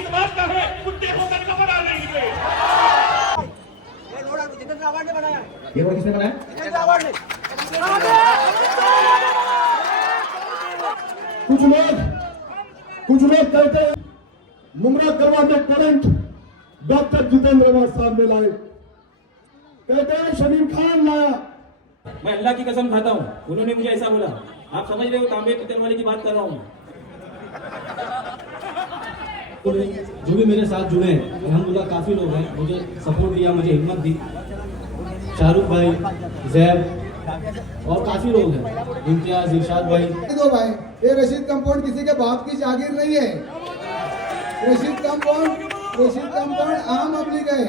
किस बात का है, कुत्ते होकर कपड़ आ रही है। जितेंद्र आवाज ने बनाया, ये वो किसने बनाया? जितेंद्र आवाज ने। कुछ लोग कहते हैं गुमराह करवाते करंट डॉक्टर जितेंद्र आवाज साहब ने लाए, कहते हैं शमीम खान लाया। मैं अल्लाह की कसम खाता हूँ, उन्होंने मुझे ऐसा बोला। आप समझ रहे हो, तांबे पीतल वाले की बात कर रहा हूँ। जो भी मेरे साथ जुड़े हैं अल्हम्दुलिल्लाह काफ़ी लोग हैं, मुझे सपोर्ट दिया, मुझे हिम्मत दी। शाहरुख भाई, जैब और काफ़ी लोग हैं, इम्तियाज, इरशाद भाई। दो भाई, ये रशीद कंपाउंड किसी के बाप की जागीर नहीं है। रशीद कंपाउंड आम पब्लिक है,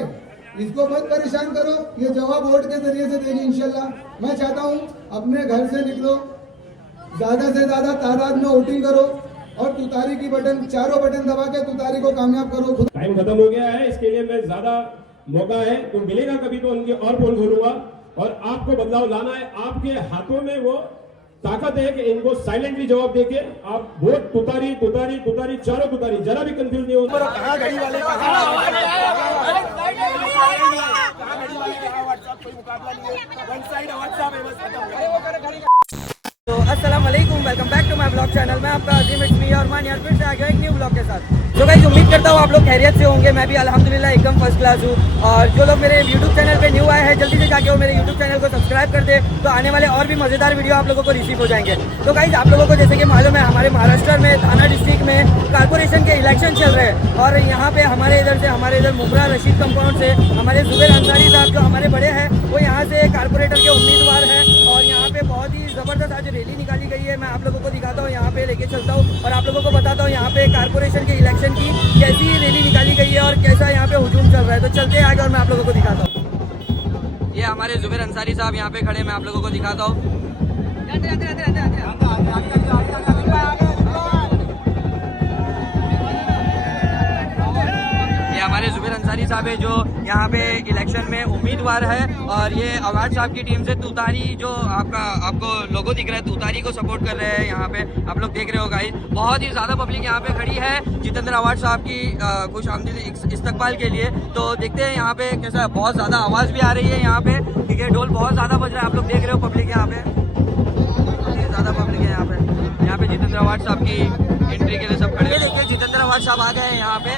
इसको मत परेशान करो। ये जवाब वोट के जरिए से देंगे इंशाल्लाह। मैं चाहता हूँ अपने घर से निकलो, ज्यादा से ज्यादा तादाद में वोटिंग करो और तुतारी की बटन, चारों बटन दबा के तुतारी को कामयाब करो। टाइम खत्म हो गया है, इसके लिए मैं ज्यादा मौका है तो मिलेगा कभी तो उनके और पोल खोलूंगा और आपको बदलाव लाना है। आपके हाथों में वो ताकत है कि इनको साइलेंटली जवाब देके आप वोट तुतारी तुतारी तुतारी चारों तुतारी, जरा भी कंफ्यूज नहीं हो। तो अस्सलाम वालेकुम, welcome back to my blog channel. मैं आपका अजीम इट्स मी अरमान यार, फिर से आ गया एक न्यू ब्लॉग के साथ। तो गाइस उम्मीद करता हूँ आप लोग खैरियत से होंगे। मैं भी अल्हम्दुलिल्लाह एकदम फर्स्ट क्लास हूँ। और जो लोग मेरे यूट्यूब चैनल पे न्यू आए हैं, जल्दी से जाके वो मेरे यूट्यूब चैनल को सब्सक्राइब कर दे, तो आने वाले और भी मज़ेदार वीडियो आप लोगों को रिसीव हो जाएंगे। तो गाइस आप लोगों को जैसे कि मालूम है, हमारे महाराष्ट्र में थाना डिस्ट्रिक्ट में कारपोरेशन के इलेक्शन चल रहे हैं और यहाँ पे हमारे इधर मुमरा रशीद कंपाउंड से हमारे जुबैर अंसारी साहब जो हमारे बड़े हैं, वो यहाँ से कारपोरेटर के उम्मीदवार हैं। और यहाँ पे बहुत ही ज़बरदस्त आज रैली निकाली गई है। मैं आप लोगों को दिखाता हूँ, यहाँ पे लेके चलता हूँ और आप लोगों को बताता हूँ यहाँ पे कारपोरेशन के इलेक्शन की कैसी रैली निकाली गई है और कैसा यहाँ पे हुजूम चल रहा है। तो चलते हैं आगे और मैं आप लोगों को दिखाता हूँ। ये हमारे जुबैर अंसारी साहब यहाँ पे खड़े, मैं आप लोगों को दिखाता हूँ। हमारे जुबैर अंसारी साहब है जो यहाँ पे इलेक्शन में उम्मीदवार है और ये अवार्ड साहब की टीम से तुतारी, जो आपको लोगो दिख रहा है, तुतारी को सपोर्ट कर रहे हैं। यहाँ पे आप लोग देख रहे हो गाइस, बहुत ही ज़्यादा पब्लिक यहाँ पे खड़ी है जितेंद्र अवार्ड साहब की खुश आमदीद इस्तकबाल के लिए। तो देखते हैं यहाँ पे कैसा है। बहुत ज़्यादा आवाज़ भी आ रही है यहाँ पे, ठीक है, ढोल बहुत ज़्यादा बज रहा है। आप लोग देख रहे हो पब्लिक यहाँ पे, बहुत ही ज़्यादा पब्लिक है यहाँ पे जितेंद्र अवार्ड साहब की एंट्री के लिए सब खड़े। देखिए जितेंद्र अवार्ड साहब आ गए हैं यहाँ पे।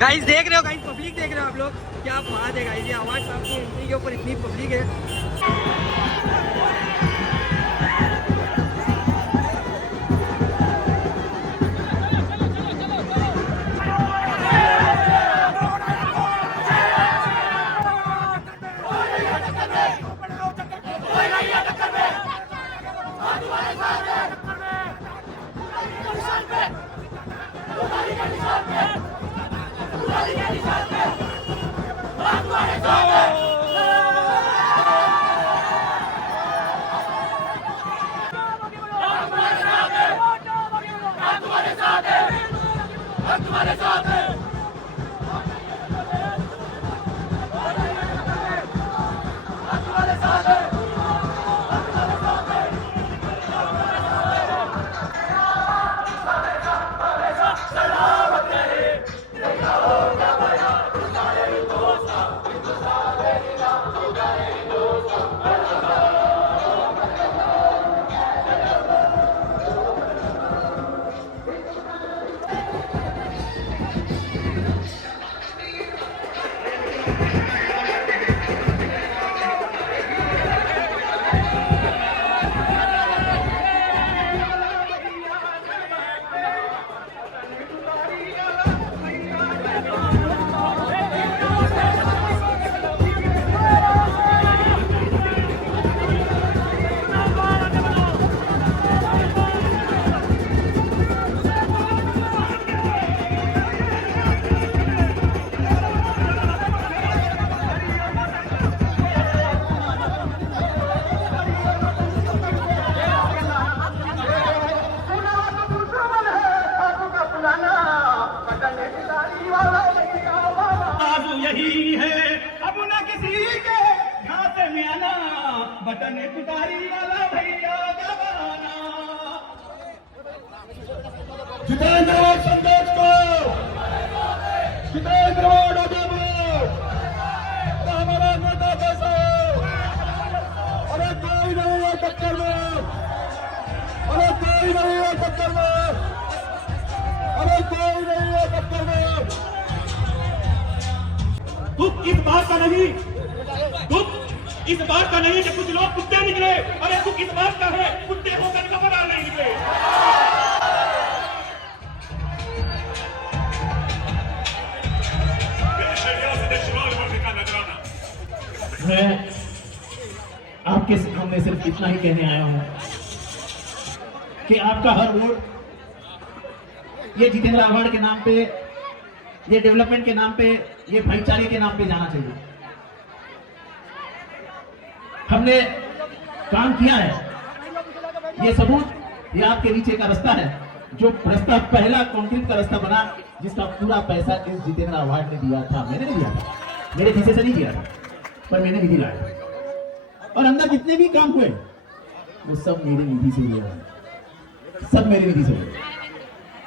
गाइस देख रहे हो, गाइस पब्लिक देख रहे हो आप लोग, क्या बात है गाइस। ये आवाज साहब की एंट्री के ऊपर इतनी पब्लिक है। जितेंद्र और संदेश को, जितेंद्र और हमारा नेता कैसा हो? अरे कोई नहीं है टक्कर में, अरे कोई नहीं है टक्कर में, अरे कोई नहीं है टक्कर में। दुख इस बात का नहीं, दुख इस बात का नहीं कि कुछ लोग कुत्ते निकले, अरे दुख इस बात का है कुत्ते होकर कपड़ा नहीं निकले। मैं आपके सामने सिर्फ इतना ही कहने आया हूं कि आपका हर वोट ये जितेंद्र अवार्ड के नाम पे, ये डेवलपमेंट के नाम पे, ये भाईचारे के नाम पे जाना चाहिए। हमने काम किया है, ये सबूत, ये आपके नीचे का रास्ता है, जो रास्ता पहला कंक्रीट का रास्ता बना, जिसका पूरा पैसा इस जितेंद्र अवार्ड ने दिया था। मैंने नहीं दिया था, मेरे खीसे से नहीं दिया था, पर मैंने निधि लाया। और अंदर जितने भी काम हुए वो सब मेरी निधि से हुए, सब मेरी निधि से हुए।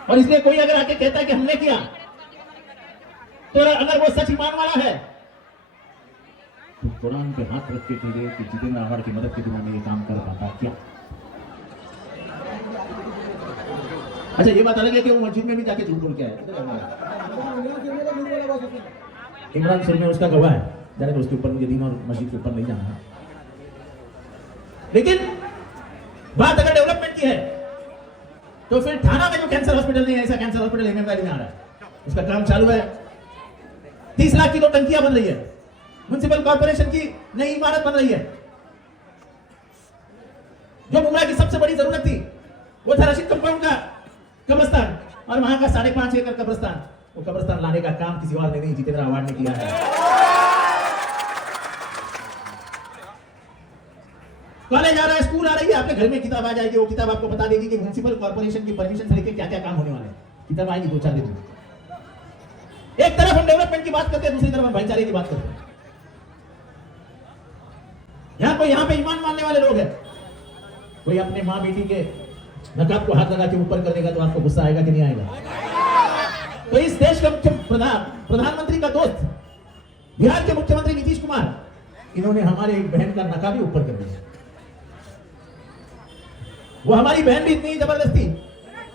और इसलिए कोई अगर आके कहता है कि हमने किया, तो अगर वो सच ईमान वाला है तो कुरान पे हाथ रख के कह रहे कि जितेंद्र अवार्ड की मदद के बिना मैं ये काम कर पाता क्या? अच्छा, ये बात अलग है कि वो मस्जिद में भी जाके झूठ बोल के आए। इमरान शरीफ में उसका गवाह है, जाने तो उसके ऊपर मुझे दिन और मस्जिद के ऊपर नहीं जाना है। लेकिन बात अगर डेवलपमेंट की है तो फिर थाना में जो कैंसर हॉस्पिटल नहीं है, ऐसा कैंसर हॉस्पिटल एमएम वैली में आ रहा है, उसका काम चालू है। 30 लाख की 2 टंकियां बन रही है, म्युनिसिपल कॉर्पोरेशन की नई इमारत बन रही है। जो मुंबई की सबसे बड़ी जरूरत थी वो था रशीद कंपाउंड का कब्रिस्तान, और वहां का 5.5 एकड़ कब्रिस्तान, वो कब्रिस्तान लाने का काम किसी और ने नहीं, जितेंद्र अवार्ड ने किया है। कॉलेज आ रहा है, स्कूल आ रही है, आपके घर में किताब आ जाएगी, वो किताब आपको बता देगी कि म्युनिसिपल कॉर्पोरेशन की परमिशन से लेकर क्या क्या काम होने वाले हैं। किताब आएगी 2-4 दिन में। एक तरफ हम डेवलपमेंट की बात करते हैं, दूसरी तरफ हम भाईचारे की बात करते हैं। यहाँ पे ईमान मानने वाले लोग हैं, कोई अपने माँ बेटी के नकाब को हाथ लगा के ऊपर कर देगा तो आपको गुस्सा आएगा कि नहीं आएगा? तो इस देश का प्रधानमंत्री का दोस्त बिहार के मुख्यमंत्री नीतीश कुमार, इन्होंने हमारे एक बहन का नकाब भी ऊपर कर दिया। वो हमारी बहन भी इतनी जबरदस्ती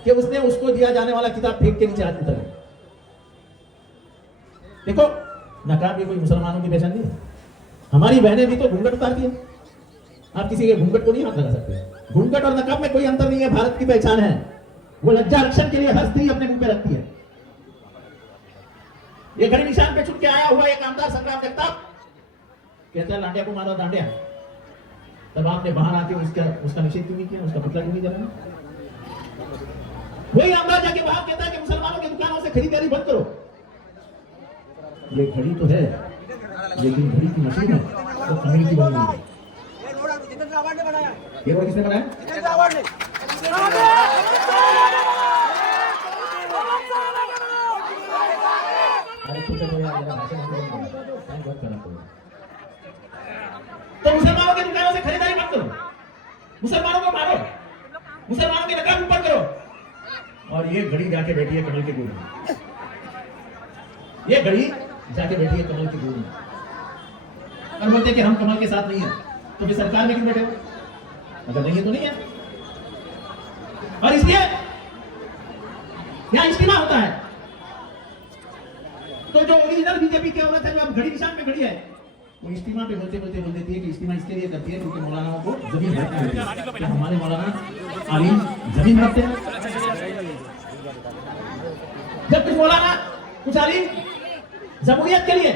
कि उसने उसको दिया जाने वाला किताब फेंक के नीचे हाथ उतर गया। देखो, नकाब भी कोई मुसलमानों की पहचान नहीं है। हमारी बहनें भी तो घूंघट उतारती है, आप किसी के घूंघट को नहीं हाथ लगा सकते। घूंघट और नकाब में कोई अंतर नहीं है, भारत की पहचान है। वो लज्जा रक्षण के लिए हर स्त्री अपने मुंह पे रखती है। ये घड़ी निशान पे छुप के आया हुआ एक आमदार संग्राम जगताप कहता है लांडिया को मारो डांडिया, तब आपने बाहर आके उसका निषेध क्यों नहीं किया, उसका पुतला क्यों नहीं जलाया? वही आमदार जाके बाहर कहता है कि मुसलमानों की दुकानों से खरीदारी बंद करो। ये घड़ी तो है, लेकिन घड़ी की मशीन है, तो कम्युनिटी बनी हुई है। ये रोड किसने बनाया? तो मुसलमानों की दुकानों से खरीदारी मत करो, मुसलमानों को मारो, मुसलमानों के नकाब ऊपर करो। और ये घड़ी जाके बैठी है कमल के गोद में, ये घड़ी जाके बैठी है कमल के गोद में, और बोलते कि हम कमल के साथ नहीं है। तो फिर सरकार में क्यों बैठे हो? अगर नहीं है तो नहीं है। और इसलिए यहां इज्तिमा होता है, तो जो ओरिजिनल बीजेपी की औरत है, जो अब घड़ी निशान पे खड़ी है, वो इज्तिमा पे बोलते बोल देती है कि इज्तिमा इसके लिए करती है क्योंकि मौलानाओं को जमीन रखनी होती है। क्या हमारे मौलाना आलिम जमीन रखते हैं? जब कुछ मौलाना कुछ आलिम जमहूरियत के लिए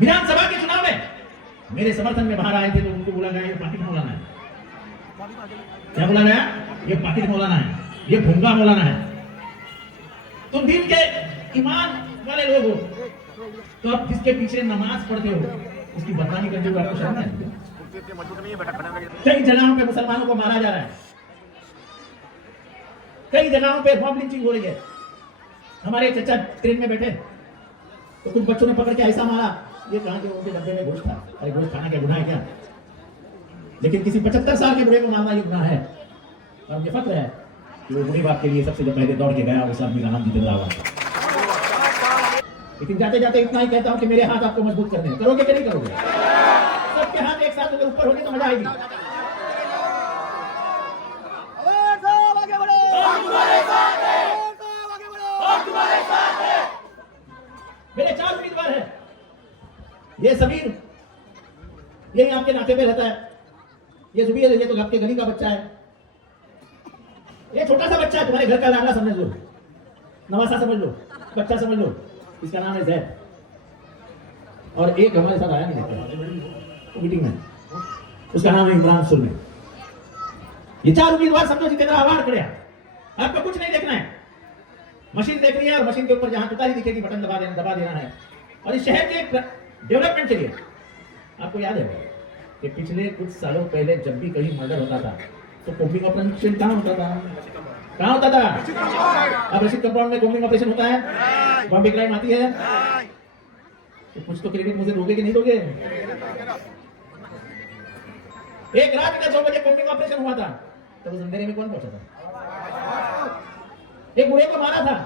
विधानसभा के चुनाव में मेरे समर्थन में बाहर आए थे, तो उनको बोला गया ये पाकिट मौलाना है। क्या बोला गया? ये पाकिट मौलाना है, ये भूंगा मौलाना है। तुम दीन के ईमान वाले लोग हो, तो अब जिसके पीछे नमाज पढ़ते हो उसकी बदनामी करते हुए आपको शर्म है? कई जगहों पे मुसलमानों को मारा जा रहा है, कई जगहों पे मॉब लिंचिंग हो रही है। हमारे चचा ट्रेन में बैठे तो कुछ बच्चों ने पकड़ के ऐसा मारा, ये कहा कि उनके डब्बे में गोश्त था। अरे गोश्त खाना क्या गुनाह है क्या? लेकिन किसी 75 साल के बूढ़े को मारना ये गुनाह है। और मुझे फक्र है कि वो मुनि बाप के लिए सबसे जो पहले दौड़ के गया उस आदमी का नाम जितेंद्र आह्वान था। लेकिन जाते जाते इतना ही कहता हूँ कि मेरे हाथ आपको मजबूत करने हैं, करोगे कि नहीं करोगे? सबके हाथ एक साथ अगर ऊपर होंगे तो मजा आएगी। मेरे 4 उम्मीदवार हैं। ये समीर यही आपके नाते में रहता है, ये जुबीर ये तो आपके गली का बच्चा है, ये छोटा सा बच्चा है, तुम्हारे घर का लाडला समझ लो, नवासा समझ लो, बच्चा समझ लो, इसका नाम है जैद। और एक हमारे साथ आया नहीं रहता मीटिंग में, उसका नाम है इमरान सुलमी। ये 4 उम्मीदवार समझो जितेंद्र आह्वान खड़े हैं। आपको कुछ नहीं देखना है, मशीन देखनी है और मशीन के ऊपर जहां तुतारी दिखेगी बटन दबा देना है। और इस शहर के डेवलपमेंट के लिए आपको याद है कि पिछले कुछ सालों पहले जब भी कहीं मर्डर होता था तो कोम्बिंग ऑपरेशन कहाँ होता था? कहाँ होता था? अब रशीद कंपाउंड में कोम्बिंग ऑपरेशन होता है, बॉम्बे क्राइम आती है, तो कुछ तो क्रेडिट मुझे दोगे कि नहीं दोगे? एक रात में 2 बजे कोम्बिंग ऑपरेशन हुआ था, तो उस अंधेरे में कौन पहुंचा था? एक बूढ़े को मारा था,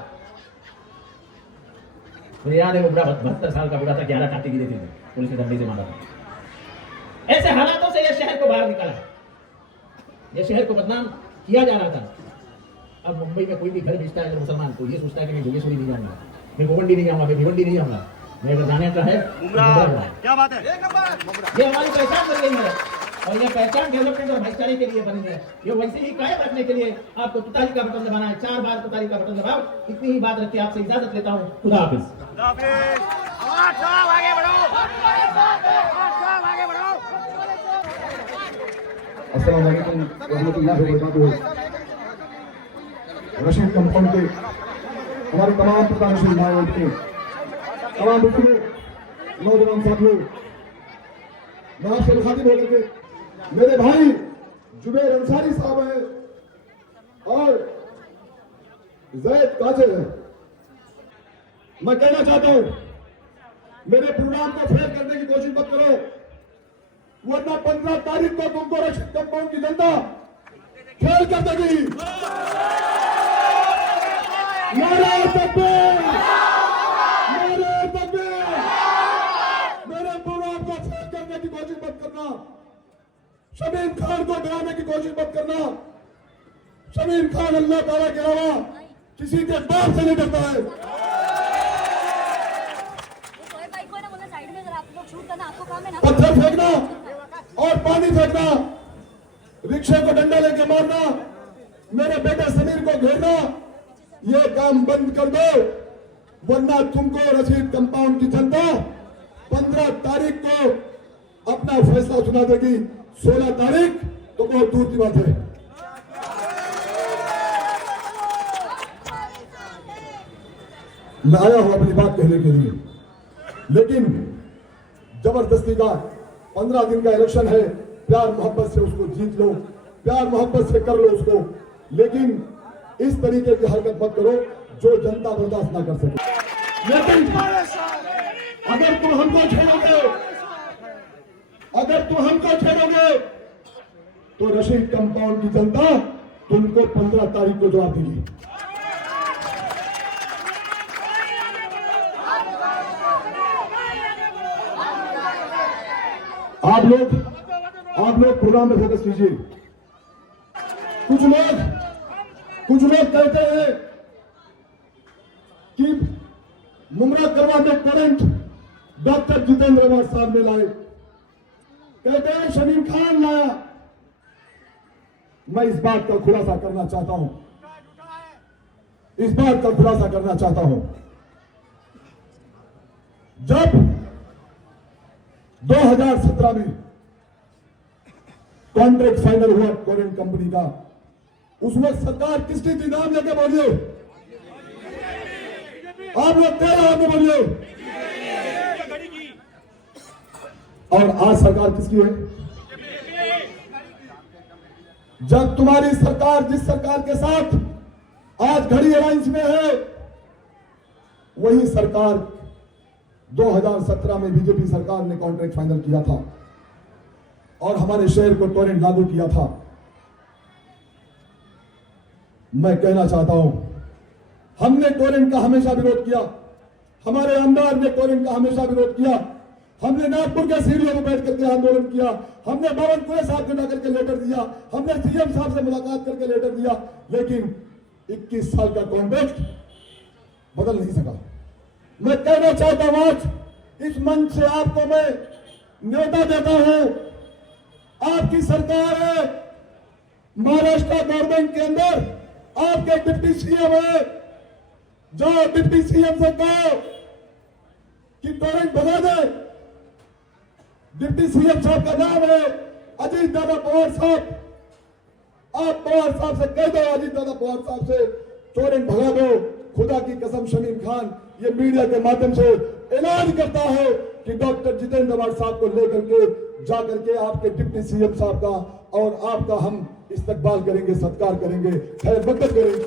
मुझे याद है वो बुढ़ा 72 साल का बुढ़ा था, 11 टाटी गिरे थे, पुलिस ने डंडे से मारा था। ऐसे हालातों से यह शहर को बाहर निकाला, यह शहर को बदनाम किया जा रहा था। अब मुंबई में कोई भी घर बेचता है अगर मुसलमान तो ये सोचता है कि मैं जोगेश्वरी नहीं जाऊंगा, मैं गोवंडी नहीं जाऊंगा, मैं भिवंडी नहीं जाऊंगा, मैं अगर जाने का है क्या बात है। ये हमारी पहचान बन गई है और यह पहचान डेवलपमेंट और भाईचारे के लिए बनी है। ये वैसे ही कायम रखने के लिए आपको तुतारी का बटन दबाना है, 4 बार तुतारी का बटन दबाओ। इतनी ही बात रख के आपसे इजाजत लेता हूँ, खुदा हाफिज। अस्सलाम वालेकुम रहमतुल्लाहि व बरकातुहू। रशीद कंपाउंड के हमारे तमाम प्रधानमंत्री भाइयों के तमाम बुजुर्गों, नौजवान साथियों, मैं आपसे मुखातिब होकर के मेरे भाई जुबैर अंसारी साहब हैं और जैद काजिर हैं, मैं कहना चाहता हूं मेरे प्रोग्राम को फेल करने की कोशिश मत करो, वरना 15 तारीख को तुमको रशीद कंपाउंड की जनता फेल कर देगी। नारे तकबीर, नारे तकबीर। मेरे प्रोग्राम को फेल करने की कोशिश मत करना, शमीम खान को डराने की कोशिश मत करना। शमीम खान अल्लाह ताला के अलावा किसी के बाप से नहीं डरता है। पत्थर फेंकना और पानी फेंकना, रिक्शे को डंडा लेके मारना, मेरे बेटे समीर को घेरना, ये काम बंद कर दो, वरना तुमको रशीद कंपाउंड की जनता 15 तारीख को अपना फैसला सुना देगी। 16 तारीख तो बहुत दूर की बात है। मैं आया हूं अपनी बात कहने के लिए, लेकिन जबरदस्ती का 15 दिन का इलेक्शन है, प्यार मोहब्बत से उसको जीत लो, प्यार मोहब्बत से कर लो उसको, लेकिन इस तरीके की हरकत मत करो जो जनता बर्दाश्त ना कर सके। लेकिन अगर तुम हमको छेड़ोगे, अगर तुम हमको छेड़ोगे तो रशीद कंपाउंड की जनता तुमको 15 तारीख को जवाब देगी। आप लोग प्रोग्राम में फोकस कीजिए। कुछ लोग कहते हैं कि मुमरा करवा में करंट डॉक्टर जितेंद्र आह्वान साहब ने लाए, कहते हैं शमीम खान लाया। मैं इस बात का खुलासा करना चाहता हूं, इस बात का खुलासा करना चाहता हूं। जब 2017 में कॉन्ट्रैक्ट फाइनल हुआ कोरियन कंपनी का, उस वक्त सरकार किसकी थी? नाम लेके बोलिए, आप लोग 13 आदमी बोलिए। और आज सरकार किसकी है? जब तुम्हारी सरकार, जिस सरकार के साथ आज घड़ी अलायंस में है, वही सरकार 2017 में बीजेपी सरकार ने कॉन्ट्रैक्ट फाइनल किया था और हमारे शहर को टोरेंट लागू किया था। मैं कहना चाहता हूं, हमने टोरेंट का हमेशा विरोध किया, हमारे आमदार ने टोरेंट का हमेशा विरोध किया, हमने नागपुर के सीढ़ियों में बैठ करके आंदोलन किया, हमने बावनकुळे साहब को जाकर के लेटर दिया, हमने सीएम साहब से मुलाकात करके लेटर दिया, लेकिन 21 साल का कॉन्टेक्स्ट बदल नहीं सका। मैं कहना चाहता हूं, आज इस मंच से आपको मैं न्योता देता हूं, आपकी सरकार है, महाराष्ट्र गवर्नमेंट के अंदर आपके डिप्टी सीएम है, जाओ डिप्टी सीएम से कहो कि टोरेंट भगा दे। डिप्टी सीएम साहब का नाम है अजीत दादा पवार साहब, आप पवार साहब से कह दो, अजीत दादा पवार साहब से टोरेंट भगा दो। खुदा की कसम शमीम खान ये मीडिया के माध्यम से ऐलान करता है कि डॉक्टर जितेंद्र आवाड साहब को लेकर के जाकर के आपके डिप्टी सीएम साहब का और आपका हम इस्तकबाल करेंगे, सत्कार करेंगे, खैर मदद करेंगे।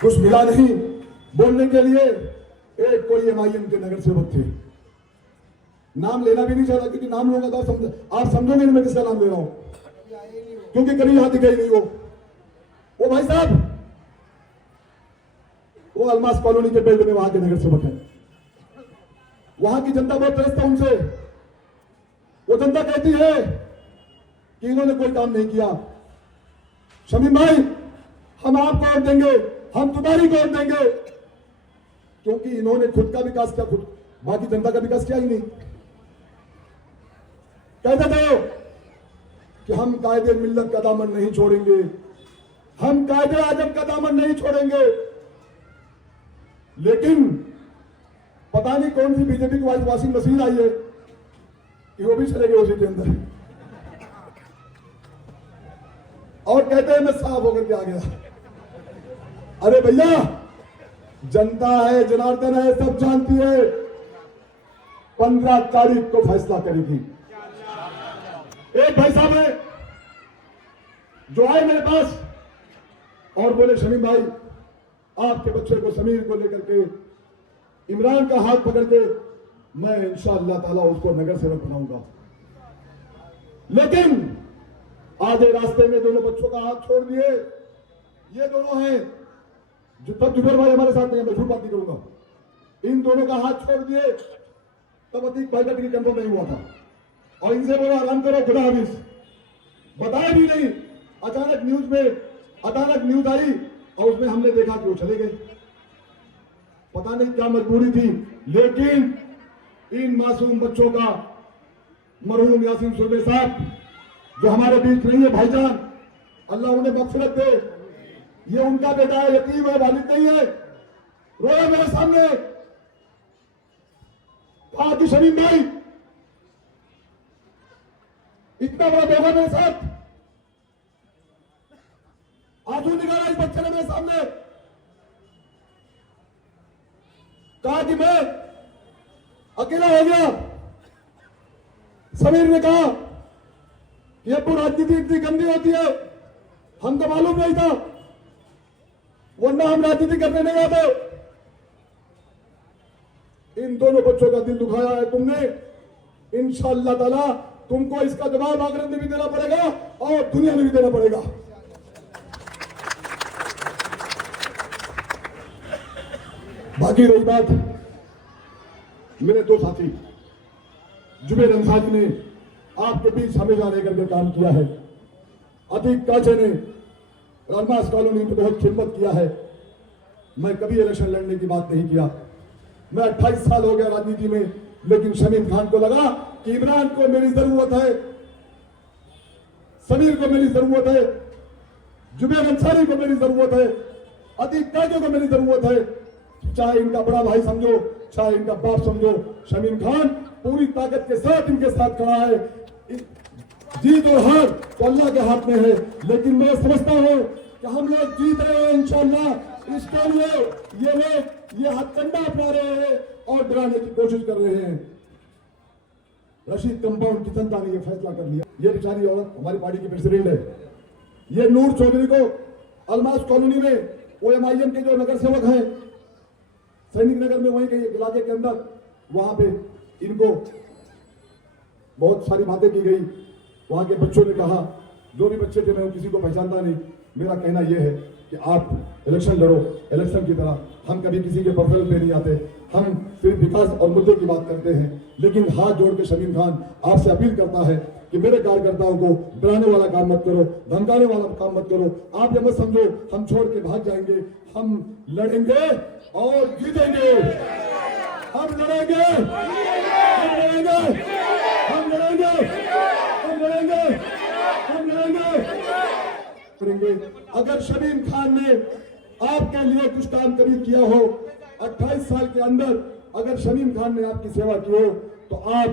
कुछ मिला नहीं बोलने के लिए। एक कोई एमआईएम के नगर सेवक थे, नाम लेना भी नहीं चाहता क्योंकि नाम लूंगा तो आप समझोगे नहीं मैं किसका नाम ले रहा हूं, क्योंकि कभी यहां दिखाई नहीं हो। वो भाई साहब वो अलमास कॉलोनी के बेल्ट में वहां के नगर सेवक है, वहां की जनता बहुत त्रस्त है उनसे। वो जनता कहती है कि इन्होंने कोई काम नहीं किया। शमीम भाई, हम आपको वोट देंगे, हम तुम्हारी को वोट देंगे, क्योंकि इन्होंने खुद का विकास किया, खुद बाकी जनता का विकास किया ही नहीं। कहते थे कि हम कायदे मिल्लत का दामन नहीं छोड़ेंगे, हम कायदे आजम का दामन नहीं छोड़ेंगे, लेकिन पता नहीं कौन सी बीजेपी की वॉशिंग मशीन आई है कि वो भी चले गए उसी के अंदर, और कहते हैं मैं साफ होकर के आ गया। अरे भैया, जनता है, जनार्दन है, सब जानती है, 15 तारीख को फैसला करेगी। एक भाई साहब है जो आए मेरे पास और बोले शमीम भाई, आपके बच्चे को समीर को लेकर के इमरान का हाथ पकड़ के मैं इंशाअल्लाह ताला उसको नगर सेवक बनाऊंगा। लेकिन आधे रास्ते में दोनों बच्चों का हाथ छोड़ दिए। ये दोनों हैं जो तब जुबेर भाई हमारे साथ नहीं है, मैं झूठ बात नहीं करूंगा, इन दोनों का हाथ छोड़ दिए तब अतीक भाई का टिकट कंफर्म नहीं हुआ था, और इनसे बोला आराम करो, खुदा हाफिज। बताया भी नहीं, अचानक न्यूज आई और उसमें हमने देखा कि वो चले गए। पता नहीं क्या मजबूरी थी, लेकिन इन मासूम बच्चों का मरहूम यासीन सुरबे साहब जो हमारे बीच नहीं है, भाईजान, अल्लाह उन्हें मगफिरत दे, ये उनका बेटा है, यतीम है, वालिद नहीं है, रोया मेरे सामने, कहा कि शमीम भाई इतना बड़ा धोखा मेरे साथ, आंसू निकाला इस बच्चे ने मेरे सामने, कहा कि मैं अकेला हो गया। समीर ने कहा कि अब्बू राजनीति इतनी गंदी होती है, हम तो मालूम नहीं था, वरना हम राजनीति करने नहीं आते। इन दोनों बच्चों का दिल दुखाया है तुमने, इंशाअल्लाह ताला तुमको इसका जवाब आखिरत में भी देना पड़ेगा और दुनिया में भी देना पड़ेगा। बाकी रही बात, मेरे दो साथी जुबेर अंसारी ने आपके बीच हमेशा रह करके काम किया है, अतीक काचे ने अलमास कॉलोनी में बहुत खिदमत किया है। मैं कभी इलेक्शन लड़ने की बात नहीं किया, मैं 28 साल हो गया राजनीति में, लेकिन शमीम खान को लगा कि इमरान को मेरी जरूरत है, समीर को मेरी जरूरत है, जुबेर अंसारी को मेरी जरूरत है, अतीक काचे को मेरी जरूरत है, चाहे इनका बड़ा भाई समझो, चाहे इनका बाप समझो, शमीम खान पूरी ताकत के साथ इनके साथ खड़ा है। जीत और हार तो अल्लाह के हाथ में है, लेकिन मैं समझता हूं कि हम लोग जीत रहे हैं इंशाअल्लाह। इसके लिए ये लोग ये हथकंडा अपना रहे हैं और डराने की कोशिश कर रहे हैं। रशीद कंपाउंड की जनता ने यह फैसला कर लिया, ये बेचारी औरत हमारी पार्टी की प्रेसिडेंट है, ये नूर चौधरी को अलमास कॉलोनी में ओएमआईएम के जो नगर सेवक हैं सैनिक नगर में, वहीं के इलाके के अंदर, वहां पे इनको बहुत सारी बातें की गई। वहां के बच्चों ने कहा जो भी बच्चे थे मैं किसी को पहचानता नहीं। मेरा कहना यह है कि आप इलेक्शन लड़ो, इलेक्शन की तरह हम कभी किसी के पर्सनल पे नहीं आते, हम सिर्फ विकास और मुद्दे की बात करते हैं। लेकिन हाथ जोड़ के शमीम खान आपसे अपील करता है कि मेरे कार्यकर्ताओं को डराने वाला काम मत करो, धमकाने वाला काम मत करो। आप ये मत समझो हम छोड़ के भाग जाएंगे, हम लड़ेंगे और जीतेंगे। हम लड़ेंगे, हम लड़ेंगे, हम लड़ेंगे, हम लड़ेंगे, हम लड़ेंगे करेंगे। अगर शमीम खान ने आपके लिए कुछ काम कभी किया हो, 28 साल के अंदर अगर शमीम खान ने आपकी सेवा की हो, तो आप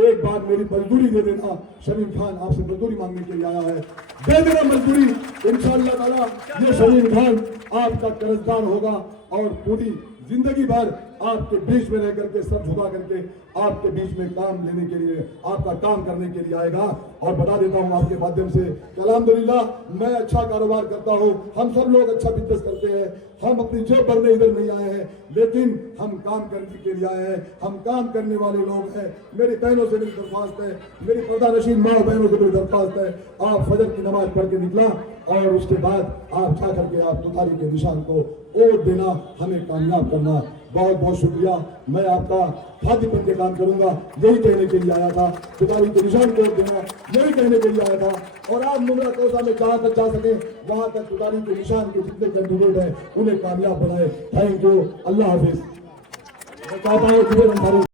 एक बार मेरी मजदूरी दे देना। शमीम खान आपसे मजदूरी मांगने के लिए आया है, दे देना मजदूरी। इंशाअल्लाह ताला ये शमीम खान आपका कर्जदार होगा और पूरी जिंदगी भर आपके बीच में रह करके सर झुका करके आपके बीच में काम लेने के लिए, आपका काम करने के लिए आएगा। और बता देता हूं आपके माध्यम से कि अल्हम्दुलिल्लाह मैं अच्छा कारोबार करता हूं, हम सब लोग अच्छा बिजनेस करते हैं। हम अपनी जेब भरने इधर नहीं आए हैं, लेकिन हम काम करने के लिए आए हैं। हम काम करने वाले लोग हैं। मेरी बहनों से मेरी दरख्वास्त है, मेरी पर्दानशीन माँ बहनों से मेरी दरख्वास्त है, आप फजर की नमाज पढ़ के निकला और उसके बाद आप जा करके आप तुतारी के निशान को वोट देना, हमें कामयाब करना। बहुत बहुत शुक्रिया। मैं आपका खाद्य बन के काम करूंगा, यही कहने के लिए आया था। तुतारी के निशान को वोट देना, यही कहने के लिए आया था। और आप मुमरा कोसा में जहां तक जा सके वहां तक तुतारी के निशान के जितने कैंडिडेट हैं उन्हें कामयाब बनाए। थैंक यू, अल्लाह हाफिज। मैं चाहता हूँ